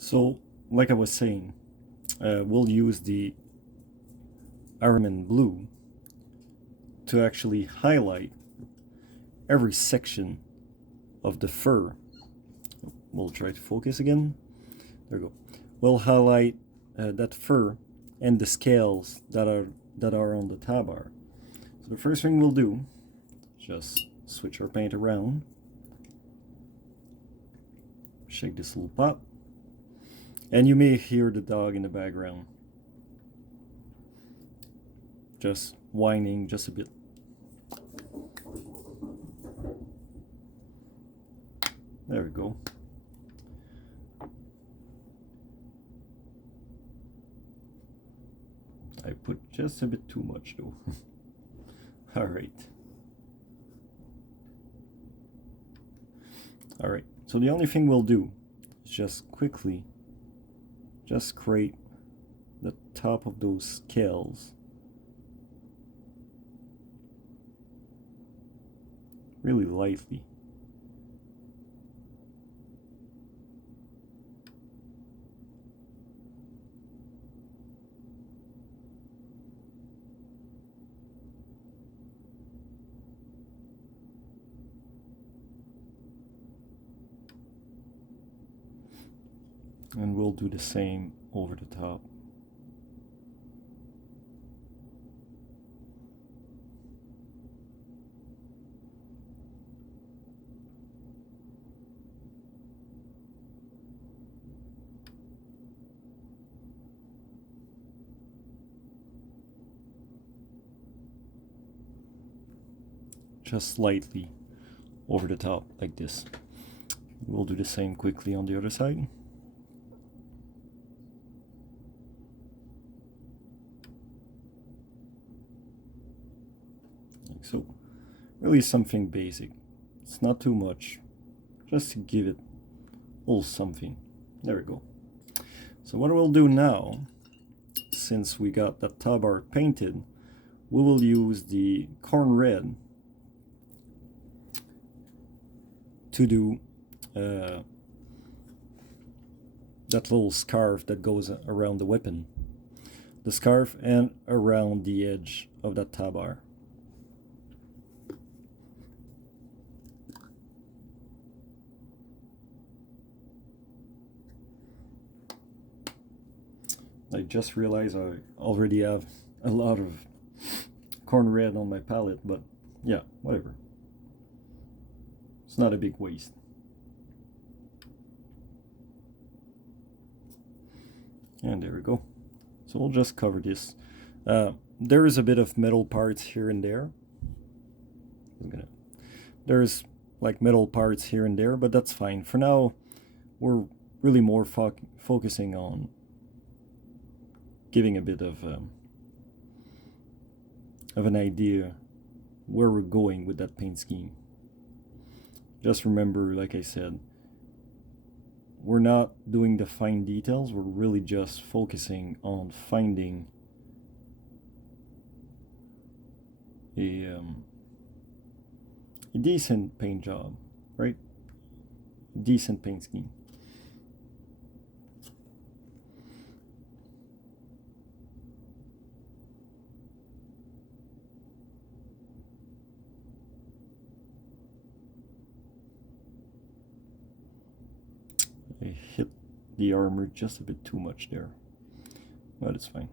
So, like I was saying, we'll use the Ironman blue to actually highlight every section of the fur. We'll try to focus again. There we go. We'll highlight that fur and the scales that are on the tabar. So the first thing we'll do, just switch our paint around, shake this little pot, and you may hear the dog in the background just whining just a bit. There we go. I put just a bit too much though. Alright. Alright, so the only thing we'll do is just quickly just scrape the top of those scales really lightly. And we'll do the same over the top. Just slightly over the top like this. We'll do the same quickly on the other side. Like so. Really something basic. It's not too much. Just to give it a little something. There we go. So what we'll do now, since we got that tabar painted, we will use the corn red to do that little scarf that goes around the weapon. The scarf and around the edge of that tabar. I just realized I already have a lot of corn red on my palette, but yeah, whatever. It's not a big waste. And there we go. So we'll just cover this. There is a bit of metal parts here and there. There's like metal parts here and there, but that's fine. For now, we're really more focusing on giving a bit of an idea where we're going with that paint scheme. Just remember, like I said, we're not doing the fine details. We're really just focusing on finding a decent paint job, right? Decent paint scheme. I hit the armor just a bit too much there, but it's fine.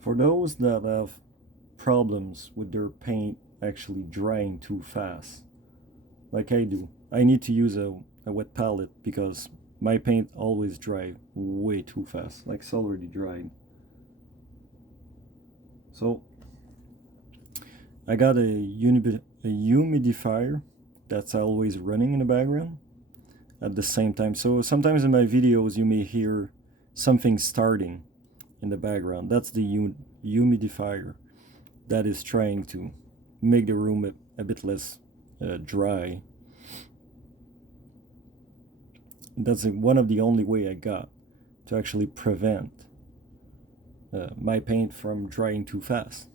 For those that have problems with their paint actually drying too fast, like I do, I need to use a wet palette because my paint always dry way too fast, like it's already dried. So I got a humidifier that's always running in the background at the same time. So sometimes in my videos you may hear something starting in the background. That's the humidifier that is trying to make the room a bit less dry. That's one of the only way I got to actually prevent my paint from drying too fast.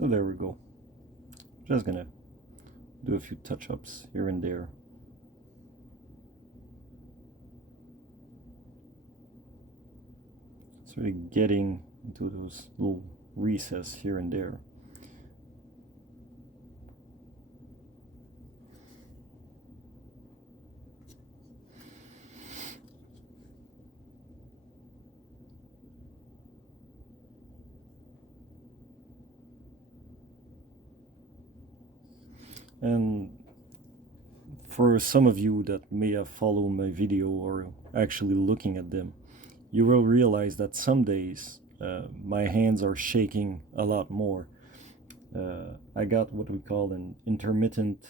So there we go. Just gonna do a few touch-ups here and there. It's really getting into those little recesses here and there. And for some of you that may have followed my video or actually looking at them, you will realize that some days my hands are shaking a lot more. I got what we call an intermittent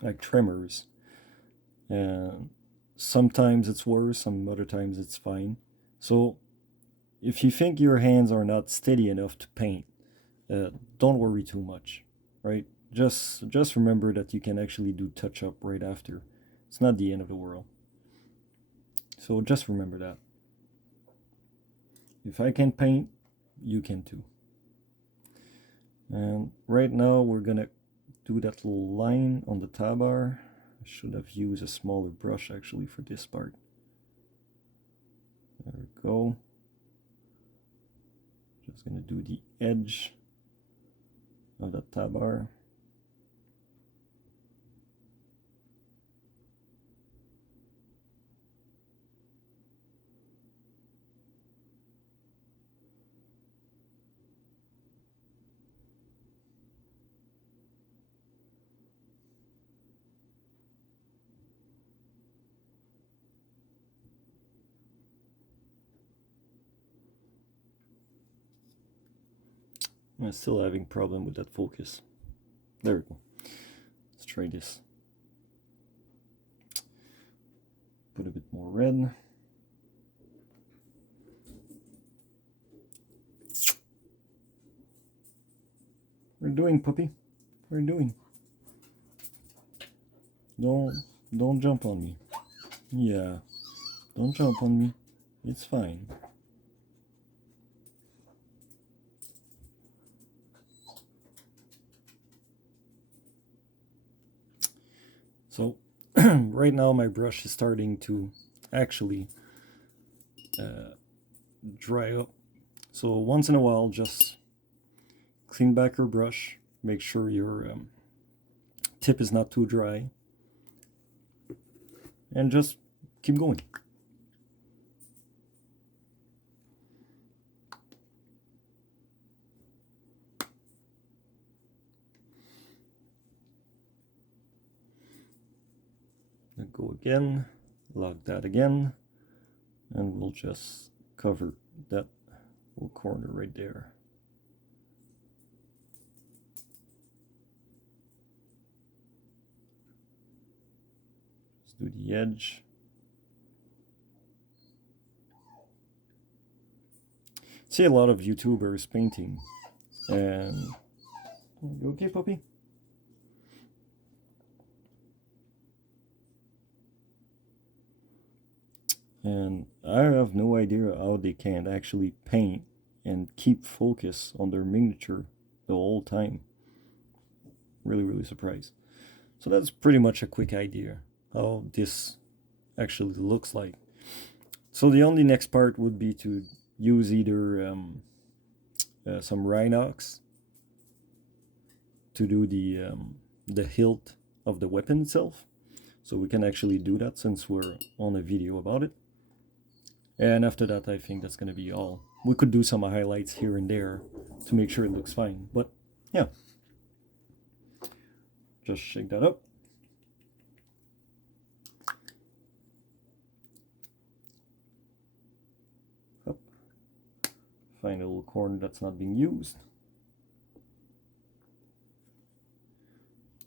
like tremors, and sometimes it's worse, some other times it's fine. So if you think your hands are not steady enough to paint, don't worry too much, right? Just remember that you can actually do touch up right after. It's not the end of the world. So just remember that. If I can paint, you can too. And right now we're gonna do that little line on the tab bar. I should have used a smaller brush actually for this part. There we go. Just gonna do the edge of that tab bar. I'm still having problem with that focus. There we go. Let's try this. Put a bit more red. What are you doing, puppy? What are you doing? Don't jump on me. Yeah, don't jump on me. It's fine. So right now my brush is starting to actually dry up. So once in a while, just clean back your brush. Make sure your tip is not too dry. And just keep going. Go again, lock that again, and we'll just cover that little corner right there. Let's do the edge. See a lot of YouTubers painting, and you okay, puppy? And I have no idea how they can actually paint and keep focus on their miniature the whole time. Really surprised. So that's pretty much a quick idea how this actually looks like. So the only next part would be to use either some Rhinox to do the hilt of the weapon itself. So we can actually do that since we're on a video about it. And after that, I think that's going to be all. We could do some highlights here and there to make sure it looks fine. But yeah, just shake that up. Up. Find a little corner that's not being used.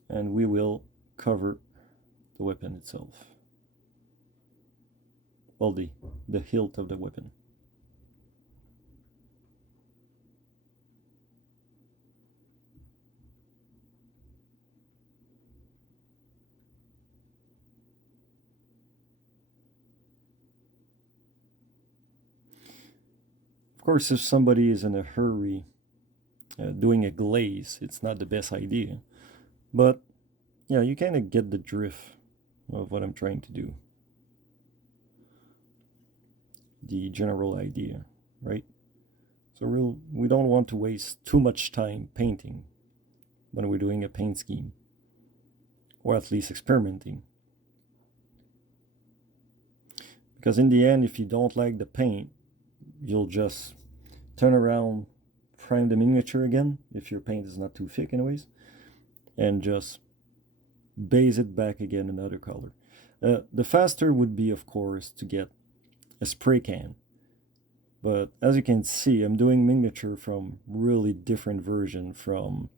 And we will cover the weapon itself. Well, the hilt of the weapon. Of course, if somebody is in a hurry doing a glaze, it's not the best idea. But yeah, you kind of get the drift of what I'm trying to do. The general idea, right? So we don't want to waste too much time painting when we're doing a paint scheme, or at least experimenting. Because in the end, if you don't like the paint, you'll just turn around, prime the miniature again, if your paint is not too thick anyways, and just base it back again another color. The faster would be, of course, to get a spray can. But as you can see, I'm doing miniature from really different version from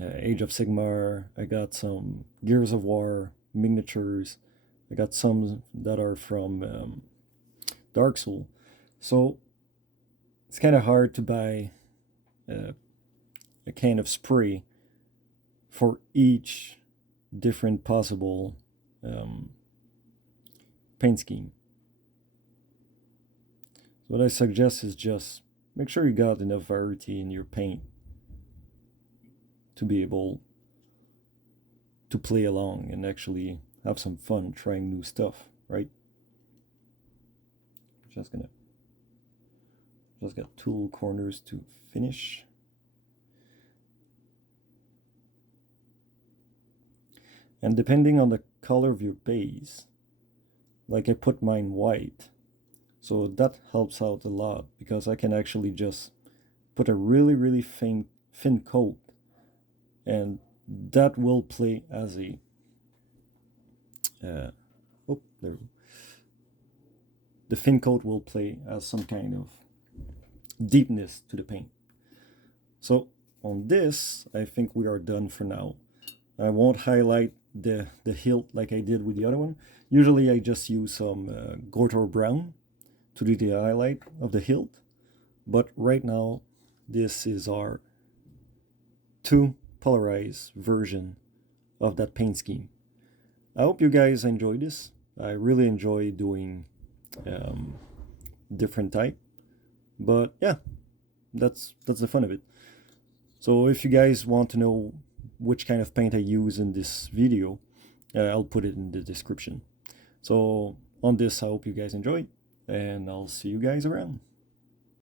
Age of Sigmar. I got some Gears of War miniatures. I got some that are from Dark Soul. So it's kind of hard to buy a can of spray for each different possible paint scheme. What I suggest is just make sure you got enough variety in your paint to be able to play along and actually have some fun trying new stuff, right? Just got two corners to finish. And depending on the color of your base, like I put mine white, so that helps out a lot because I can actually just put a really thin coat, and that will play as a the thin coat will play as some kind of deepness to the paint. So on this, I think we are done for now. I won't highlight the hilt like I did with the other one. Usually I just use some Gortor Brown to do the highlight of the hilt, but right now this is our 2 polarized version of that paint scheme. I hope you guys enjoyed this. I really enjoy doing different type, but yeah, that's the fun of it. So if you guys want to know which kind of paint I use in this video, I'll put it in the description. So on this, I hope you guys enjoy, and I'll see you guys around.